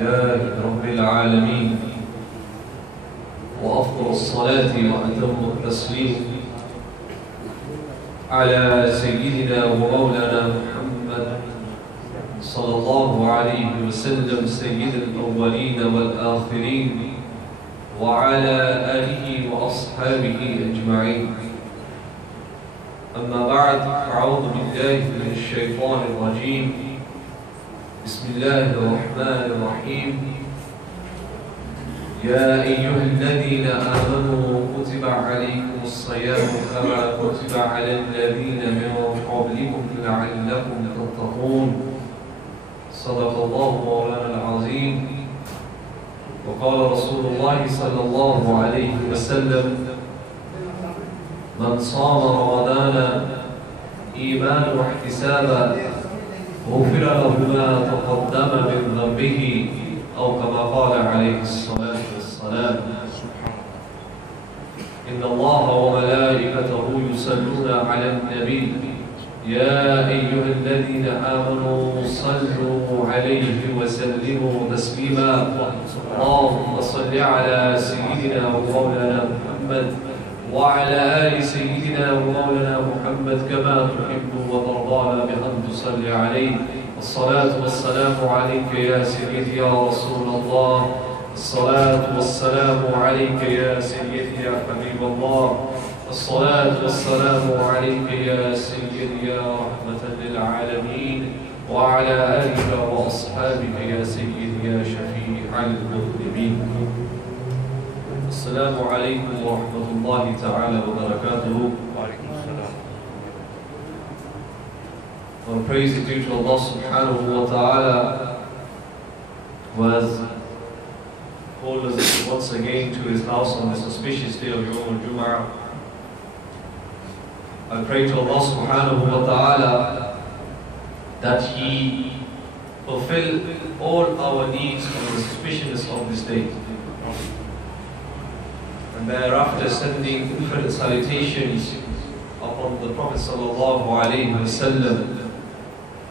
لله رب العالمين وأفضل الصلاة وأتم التسليم على سيدنا ومولانا محمد صلى الله عليه وسلم سيد الأولين والآخرين وعلى آله وأصحابه أجمعين. أما بعد، أعوذ بالله من الشيطان الرجيم. بسم الله الرحمن الرحيم. يا أيها الذين آمنوا كتب عليكم الصيام كما كتب على الذين من قبلكم لعلكم تتقون. صدق الله مولانا العظيم. وقال رسول الله صلى الله عليه وسلم: من صام رمضان إيمانا واحتسابا غفر له ما تقدم من ذنبه، أو كما قال عليه الصلاة والسلام. إن الله وملائكته يصلون على النبي يا أيها الذين آمنوا صلوا عليه وسلموا تسليما. اللهم صل على سيدنا ومولانا محمد وعلى آل سيدنا ومولانا محمد كما تحب وترضى بأن تصلي عليه. الصلاة والسلام عليك يا سيدي يا رسول الله. الصلاة والسلام عليك يا سيدي يا حبيب الله. الصلاة والسلام عليك يا سيدي يا رحمة للعالمين وعلى آلك وأصحابك يا سيدي يا شفيع المذنبين. السلام عليكم ورحمة الله تعالى وبركاته. All praise is due to Allah subhanahu wa ta'ala, who has called us once again to His house on this auspicious day of Jummah. I pray to Allah subhanahu wa ta'ala that He fulfill all our needs on the auspiciousness of this day. And thereafter sending infinite salutations upon the Prophet sallallahu alayhi wa sallam,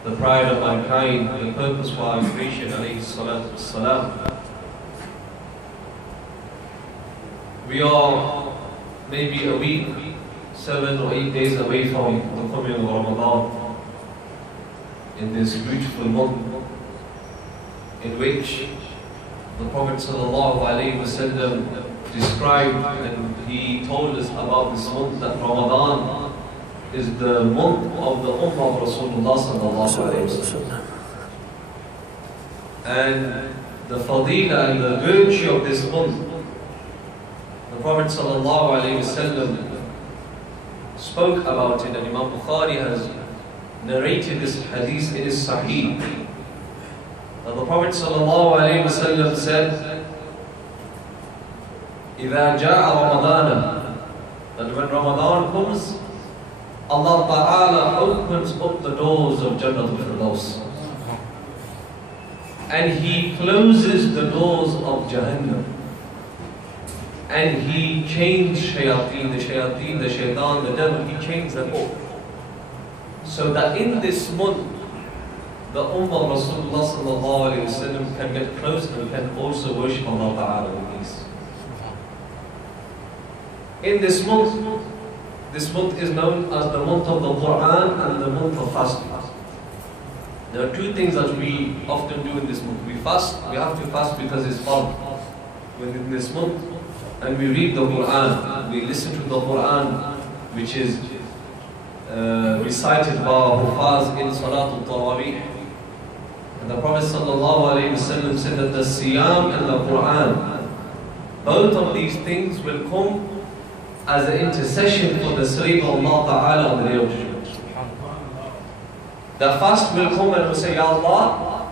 the pride of mankind, the purpose for our creation, alayhi salatu wassalam. We are maybe a week, 7 or 8 days away from the coming of Ramadan, in this beautiful month in which the Prophet sallallahu alayhi wa sallam described, and he told us about this month, that Ramadan is the month of the Ummah of Rasulullah sallallahu alayhi wa sallam. And the fadila and the virtue of this month, the Prophet sallallahu alayhi wa sallam spoke about it, and Imam Bukhari has narrated this hadith in his Sahih. And the Prophet sallallahu alayhi wa sallam said, إِذَا جَاءَ رَمَضَانَ, that when Ramadan comes, Allah Ta'ala opens up the doors of Jannatul Firdaus, and He closes the doors of Jahannam, and He changed shayateen, the shaitan, the devil, He changed them all, so that in this month the Ummah of Rasulullah sallallahu alayhi wa sallam can get close and can also worship Allah Ta'ala with peace. In this month is known as the month of the Quran and the month of fasting. There are two things that we often do in this month. We fast, we have to fast because it's fard within this month, and we read the Quran, we listen to the Quran, which is recited by Hufaz in Salatul Tarawih. And the Prophet sallallahu alayhi wa sallam said that the Siyam and the Quran, both of these things will come as an intercession for the slave of Allah Ta'ala on the day of judgment. The fast will come and will say, Ya Allah,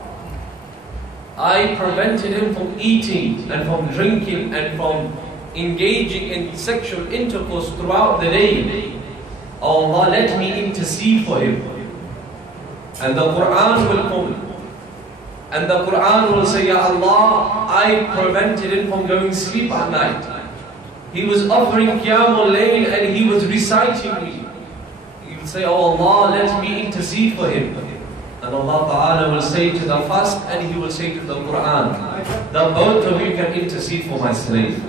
I prevented him from eating and from drinking and from engaging in sexual intercourse throughout the day. Oh Allah, let me intercede for him. And the Quran will come. And the Quran will say, Ya Allah, I prevented him from going to sleep at night. He was offering Qiyamul Layl and he was reciting me. He will say, Oh Allah, let me intercede for him. And And Allah Ta'ala will say to the fast and He will say to the Quran that both of you can intercede for my slave.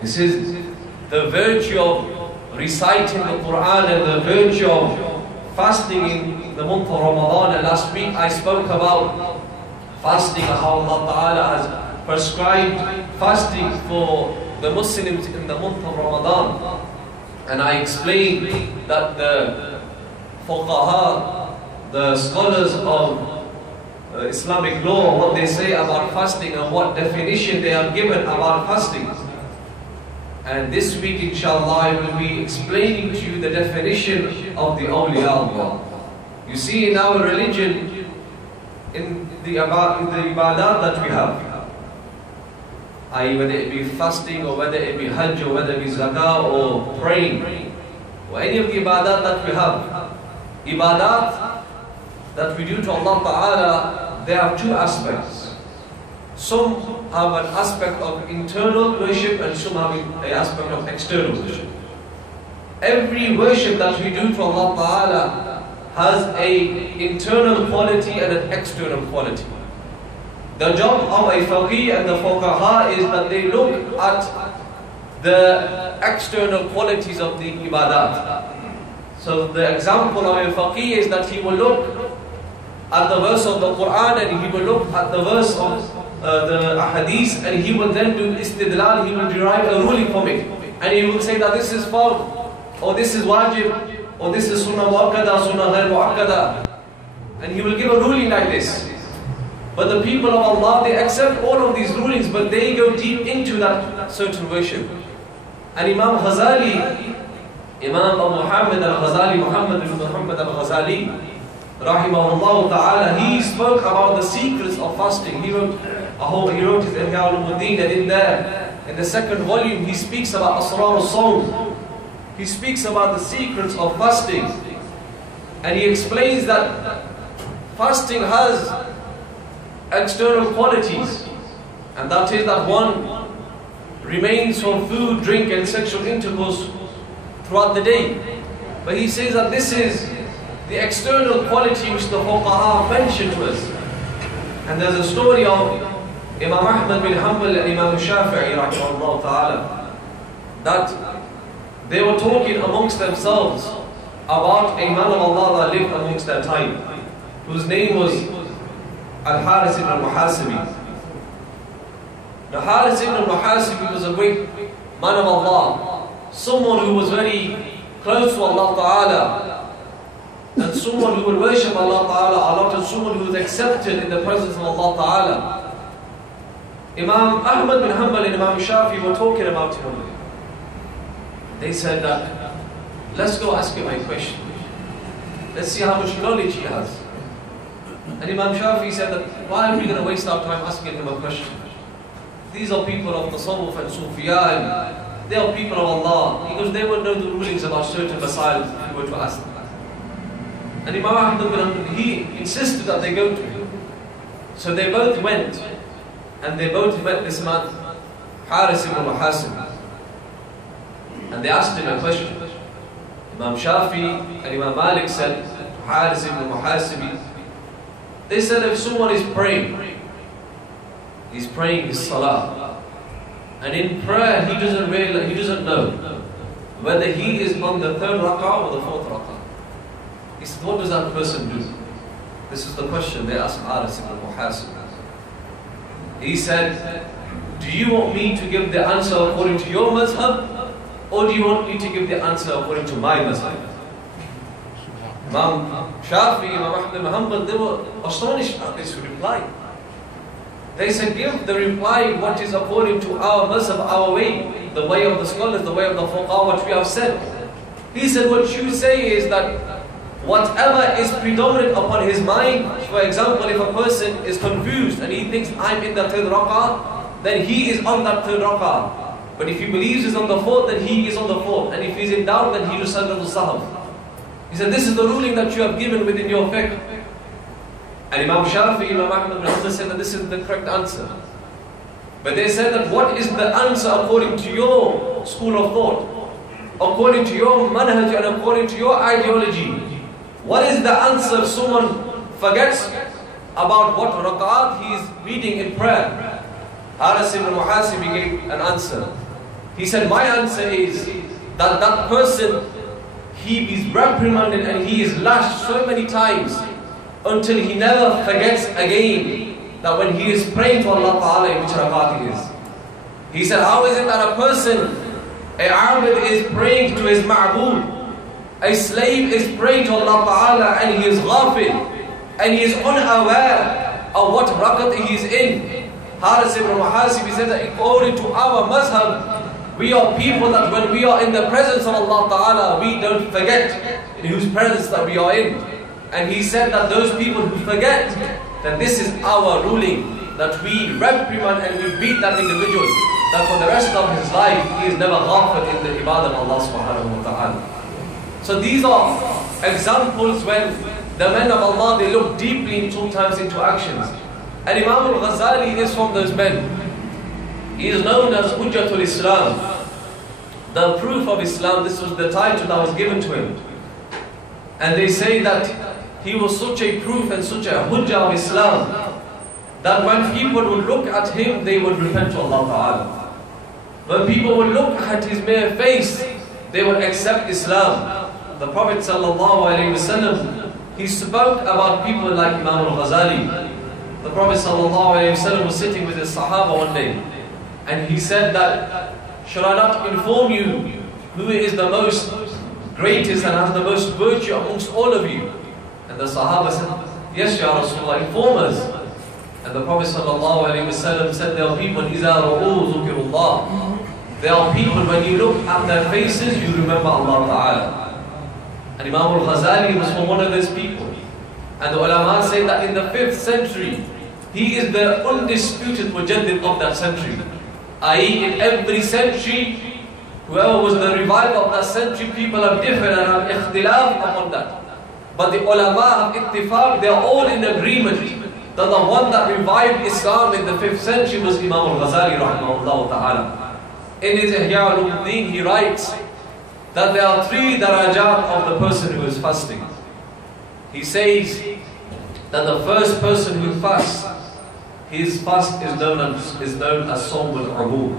This is the virtue of reciting the Quran and the virtue of fasting in the month of Ramadan. And last week I spoke about fasting and how Allah Ta'ala has prescribed fasting for the Muslims in the month of Ramadan. And I explained that the fuqaha, the scholars of Islamic law, what they say about fasting and what definition they have given about fasting. And this week, inshallah, I will be explaining to you the definition of the awliya Allah. You see, in our religion, in the ibadat that we have, whether it be fasting or whether it be hajj or whether it be zakah or praying, or any of the ibadat that we have, ibadat that we do to Allah Ta'ala, there are two aspects. Some have an aspect of internal worship and some have an aspect of external worship. Every worship that we do to Allah Ta'ala has an internal quality and an external quality. The job of a faqih and the fuqaha is that they look at the external qualities of the ibadat. So the example of a faqih is that he will look at the verse of the Quran and he will look at the verse of the ahadith and he will then do istidlal, he will derive a ruling from it. And he will say that this is fard, or this is wajib, or this is sunnah muakkada, sunnah ghair muakkada. And he will give a ruling like this. But the people of Allah, they accept all of these rulings, but they go deep into that certain worship. And Imam Ghazali, Imam Muhammad al-Ghazali, Muhammad ibn Muhammad al-Ghazali, rahimahullah ta'ala, he spoke about the secrets of fasting. He wrote his Ihya al-Ulumuddin, and in there, in the second volume, he speaks about Asrar al-Sawm. He speaks about the secrets of fasting. And he explains that fasting has external qualities, and that is that one remains from food, drink and sexual intercourse throughout the day. But he says that this is the external quality which the fuqaha mentioned to us. And there's a story of Imam Ahmad bin Hanbal and Imam Shafi'i rahimahullah ta'ala, that they were talking amongst themselves about a man of Allah that lived amongst their time, whose name was Al-Haris ibn al-Muhasibi. The Haris ibn al-Muhasibi was a great man of Allah, someone who was very close to Allah Ta'ala, and someone who would worship Allah Ta'ala a lot, and someone who was accepted in the presence of Allah Ta'ala. Imam Ahmad bin Hanbal and Imam Shafi were talking about him. They said that, let's go ask him a question. Let's see how much knowledge he has. And Imam Shafi said that, why are we going to waste our time asking him a question? These are people of Tasawwuf and Sufiya, and they are people of Allah. He goes, they will know the rulings about certain masail if you were to ask them. And Imam Ahmad, he insisted that they go to him. So they both went, and they both met this man, Haris ibn al-Muhasib. And they asked him a question. Imam Shafi and Imam Malik said, Haris ibn al-Muhasibi, they said if someone is praying, he's praying his salah, and in prayer he doesn't know whether he is on the third rak'ah or the fourth rak'ah. He said, what does that person do? This is the question they asked Haris ibn al-Muhasib. He said, do you want me to give the answer according to your mazhab, or do you want me to give the answer according to my mazhab? Imam Shafi, Imam Ahmad bin Hanbal, they were astonished at this reply. They said, give the reply what is according to our mazhab, our way, the way of the scholars, the way of the fuqaha, what we have said. He said, what you say is that whatever is predominant upon his mind, for example, if a person is confused and he thinks I'm in the third rak'ah, then he is on that third rak'ah. But if he believes he's on the fourth, then he is on the fourth. And if he's in doubt, then he does sajdatul sahw. He said, this is the ruling that you have given within your fiqh. And Imam Shafi, Imam Ahmad bin Hanbal said that this is the correct answer. But they said that what is the answer according to your school of thought, according to your manhaj and according to your ideology? What is the answer if someone forgets about what rak'at he is reading in prayer. Asim gave an answer. He said, my answer is that that person, he is reprimanded and he is lashed so many times until he never forgets again that when he is praying to Allah Ta'ala in which rak'at he is. He said, how is it that a person, a abid is praying to his ma'bood, a slave is praying to Allah Ta'ala and he is ghafil, and he is unaware of what rakat he is in. Haris ibn Muhasib, he said that according to our mazhab, we are people that when we are in the presence of Allah Ta'ala, we don't forget in whose presence that we are in. And he said that those people who forget, that this is our ruling, that we reprimand and we beat that individual, that for the rest of his life, he is never ghafil in the ibadah of Allah Subhanahu wa Ta'ala. So these are examples when the men of Allah, they look deeply sometimes into actions. And Imam al-Ghazali is from those men. He is known as Hujjatul Islam, the proof of Islam. This was the title that was given to him. And they say that he was such a proof and such a Hujjah of Islam that when people would look at him, they would repent to Allah Ta'ala. When people would look at his mere face, they would accept Islam. The Prophet ﷺ, he spoke about people like Imam al-Ghazali. The Prophet ﷺ was sitting with his Sahaba one day, and he said that, should I not inform you who is the most greatest and has the most virtue amongst all of you? And the Sahaba said, yes, Ya Rasulullah, inform us. And the Prophet ﷺ said, there are people, إِذَا رَؤُوا ذُكِرُ اللَّهِ. There are people, when you look at their faces, you remember Allah Ta'ala. And Imam al-Ghazali was from one of those people. And the ulama say that in the 5th century, he is the undisputed mujaddid of that century. I.e., in every century, whoever was the reviver of that century, people have different and have ikhtilaf upon that. But the ulama have ittifaq, they are all in agreement that the one that revived Islam in the 5th century was Imam al-Ghazali rahimahullah ta'ala. In his Ihya al-Din, he writes that there are 3 darajat of the person who is fasting. He says that the first person who fasts, his fast is known as Sawm al-Umum.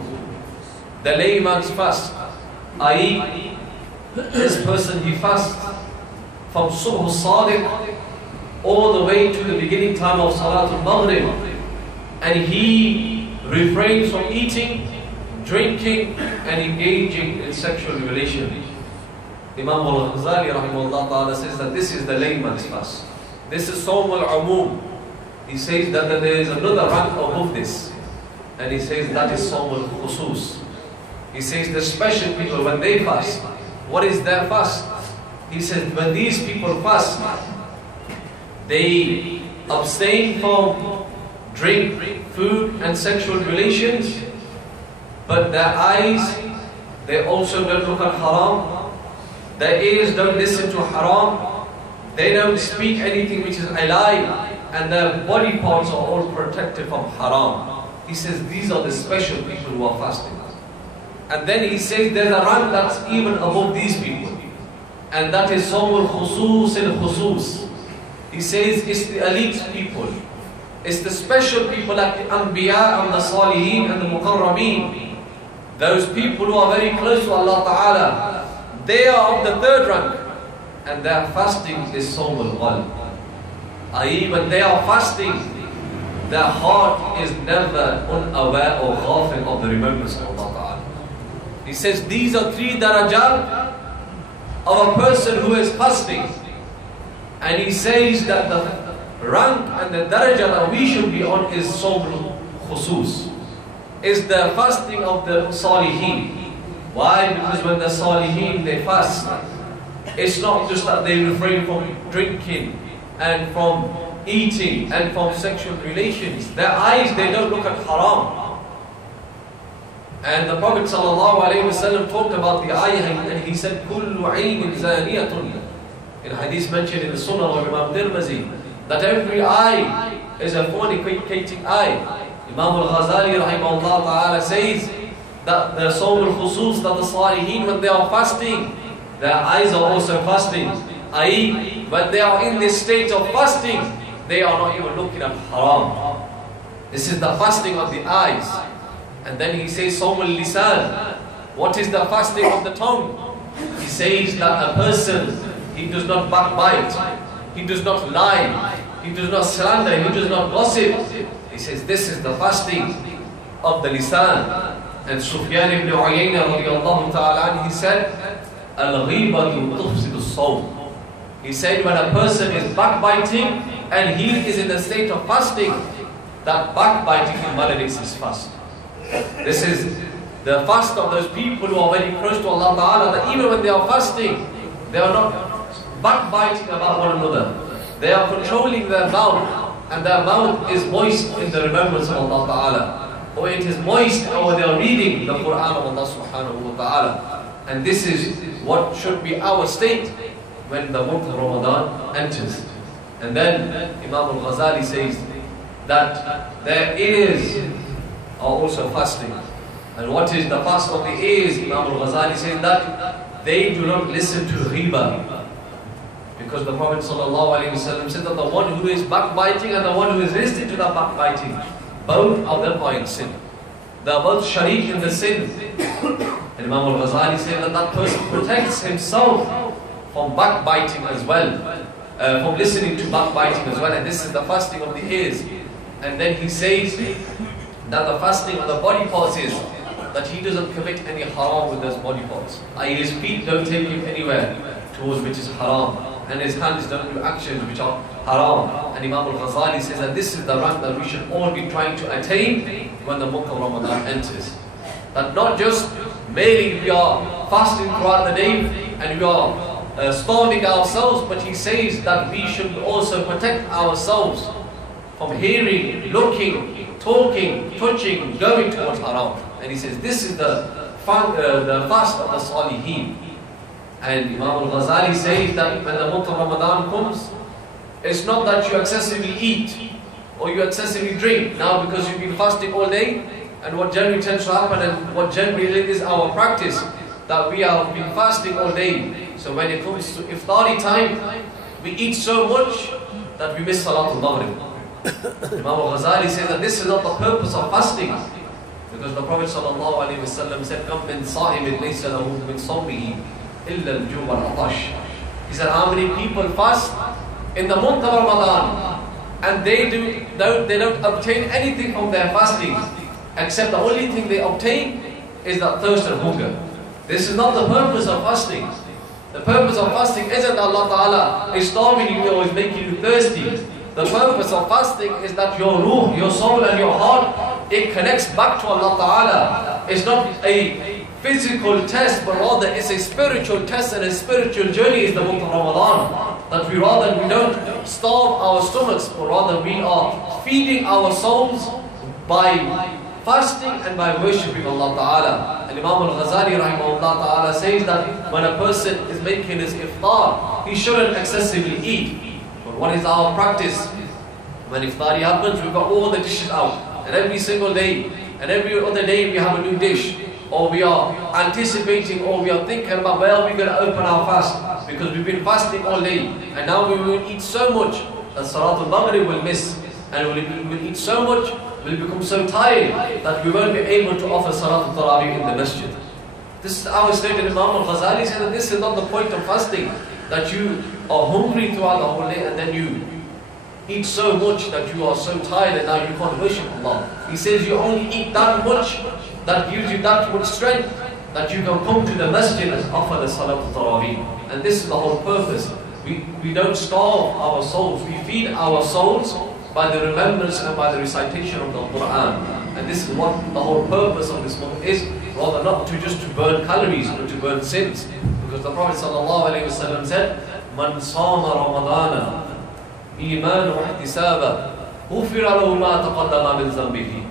The layman's fast, i.e., this person, he fasts from Subh al-Sadiq all the way to the beginning time of Salat al-Maghrib, and he refrains from eating, drinking and engaging in sexual relations. Imam al-Ghazali rahimahullah ta'ala says that this is the layman's fast. This is Sawm al-Umum. He says that there is another rank above this, and he says that is Sawm al-Khusus. He says the special people, when they fast, what is their fast? He says when these people fast, they abstain from drink, food and sexual relations, but their eyes, they also don't look at haram, their ears don't listen to haram, they don't speak anything which is a lie, and their body parts are all protected from haram. He says these are the special people who are fasting. And then he says there's a rank that's even above these people, and that is Sawm al-Khusus al-Khusus. He says it's the elite people, it's the special people like the Anbiya and the Salihin and the Muqarrabeen. Those people who are very close to Allah Ta'ala, they are of the 3rd rank, and their fasting is Sawm al-Qalb. I.e., when they are fasting, their heart is never unaware or ghafil of the remembrance of Allah Ta'ala. He says these are 3 darajat of a person who is fasting. And he says that the rank and the daraja that we should be on is Sawm al-Khusus, is the fasting of the Salihin. Why? Because when the Salihin, they fast, it's not just that they refrain from drinking and from eating and from sexual relations. Their eyes, they don't look at haram. And the Prophet ﷺ talked about the ayah, and he said, كُلُّ عَيْنٍ زَانِيَةٌ. In hadith mentioned in the Sunnah of Imam Tirmizi, that every eye is a fornicating eye. Imam al-Ghazali rahimahullah ta'ala says that the Sawm al-Khusus, that the Salihin, when they are fasting, their eyes are also fasting. I.e., when they are in this state of fasting, they are not even looking at haram. This is the fasting of the eyes. And then he says, Sawm al-lisan. What is the fasting of the tongue? He says that a person, he does not backbite, he does not lie, he does not slander, he does not gossip. He says this is the fasting of the lisan. And Sufyan ibn Uyayna radiyallahu ta'ala, he said, Al-ghibatu tufsidu as-sawm. He said when a person is backbiting and he is in the state of fasting, that backbiting invalidates his fast. This is the fast of those people who are very close to Allah Ta'ala, that even when they are fasting, they are not backbiting about one another. They are controlling their mouth, and their mouth is moist in the remembrance of Allah Ta'ala, or it is moist or they are reading the Quran of Allah Subhanahu wa Ta'ala. And this is what should be our state when the month of Ramadan enters. And then Imam al-Ghazali says that their ears are also fasting. And what is the fast of the ears? Imam al-Ghazali says that they do not listen to riba. Because the Prophet ﷺ said that the one who is backbiting and the one who is listening to that backbiting, both of them are in sin. They are both sharik in the sin. And Imam al-Ghazali said that that person protects himself from backbiting as well, from listening to backbiting as well. And this is the fasting of the ears. And then he says that the fasting of the body parts is that he doesn't commit any haram with those body parts. His feet don't take him anywhere towards which is haram, and his hands don't do actions which are haram. And Imam al-Ghazali says that this is the rank that we should all be trying to attain when the month of Ramadan enters. That not just merely we are fasting throughout the day and we are starving ourselves, but he says that we should also protect ourselves from hearing, looking, talking, touching, going towards haram. And he says this is the fast of the Salihin. And Imam al-Ghazali says that when the month of Ramadan comes, it's not that you excessively eat or you excessively drink now because you've been fasting all day. And what generally tends to happen and what generally is our practice, that we have been fasting all day. So when it comes to iftari time, we eat so much that we miss Salatul Maghrib. Imam al-Ghazali says that this is not the purpose of fasting. Because the Prophet ﷺ said, "Kam min sa'imin laysa lahu min sawmihi illa al-ju' wal-'atash." He said, how many people fast in the month of Ramadan and they don't obtain anything from their fasting, except the only thing they obtain is that thirst and hunger. This is not the purpose of fasting. The purpose of fasting isn't Allah Ta'ala is starving you or is making you thirsty. The purpose of fasting is that your ruh, your soul and your heart, it connects back to Allah Ta'ala. It's not a physical test, but rather it's a spiritual test and a spiritual journey is the month of Ramadan. That we don't starve our stomachs, but rather we are feeding our souls by fasting and by worshipping Allah Ta'ala. And Imam al-Ghazali rahimahullah Ta'ala says that when a person is making his iftar, he shouldn't excessively eat. But what is our practice? When iftari happens, we've got all the dishes out. And every single day, and every other day we have a new dish. Or we are anticipating, or we are thinking about where we're going to open our fast. Because we've been fasting all day. And now we will eat so much that Salatul Maghrib will miss. And we will eat so much, we'll become so tired that we won't be able to offer Salatul Tarawih in the masjid. This is our statement. Imam al-Ghazali said that this is not the point of fasting. That you are hungry throughout the whole day and then you eat so much that you are so tired and now you can't worship Allah. He says you only eat that much that gives you that much strength that you can come to the masjid and offer the Salatul Tarawih. And this is the whole purpose. We don't starve our souls, we feed our souls by the remembrance and by the recitation of the Quran. And this is what the whole purpose of this month is, rather not just to burn calories, but to burn sins. Because the Prophet ﷺ said, "Man sama Ramadana iman wa ihtisaba, ghufira lahu ma taqaddama min dhanbihi."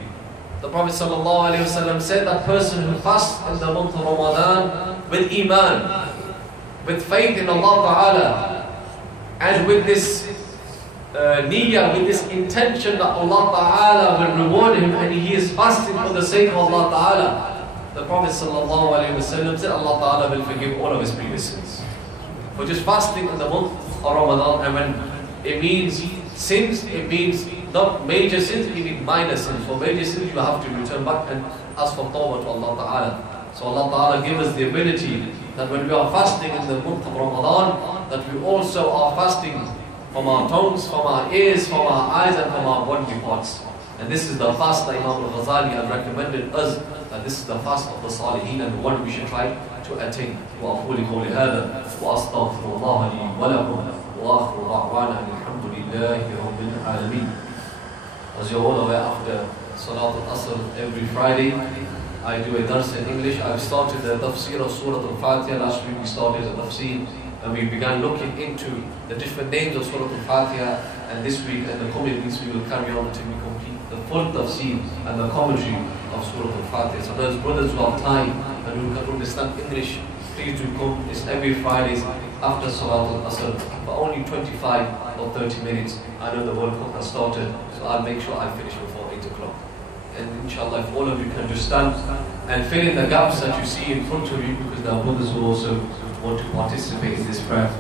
The Prophet ﷺ said that person who fasts in the month of Ramadan with iman, with faith in Allah Ta'ala, and with this niyyah, with this intention that Allah Ta'ala will reward him and he is fasting for the sake of Allah Ta'ala, the Prophet ﷺ said Allah Ta'ala will forgive all of his previous sins. For just fasting in the month of Ramadan, and when it means sins, it means not major sins, it means minor sins. For major sins, you have to return back and ask for tawbah to Allah Ta'ala. So Allah Ta'ala give us the ability that when we are fasting in the month of Ramadan, that we also are fasting from our tongues, from our ears, from our eyes, and from our bodily parts. And this is the fast that Imam al-Ghazali has recommended us, that this is the fast of the Salihin and the one we should try to attain. وأقول قولي هذا وأستغفر الله لي ولكم وآخر دعوانا أن الحمد لله رب العالمين. As you're all aware, after Salat al-Asr every Friday, I do a dars in English. I've started the tafsir of Surah Al-Fatiha. Last week we started the tafsir and we began looking into the different names of Surah Al-Fatiha, and this week and the coming weeks we will carry on until we complete the full tafsir and the commentary of Surah Al-Fatiha. So those brothers who have time and who can understand English, please do come. It's every Fridays after Salat Al-Asr for only 25 or 30 minutes. I know the World Cup has started, so I'll make sure I finish before 8 o'clock. And inshallah, if all of you can just stand and fill in the gaps that you see in front of you, because there are brothers who also want to participate in this prayer.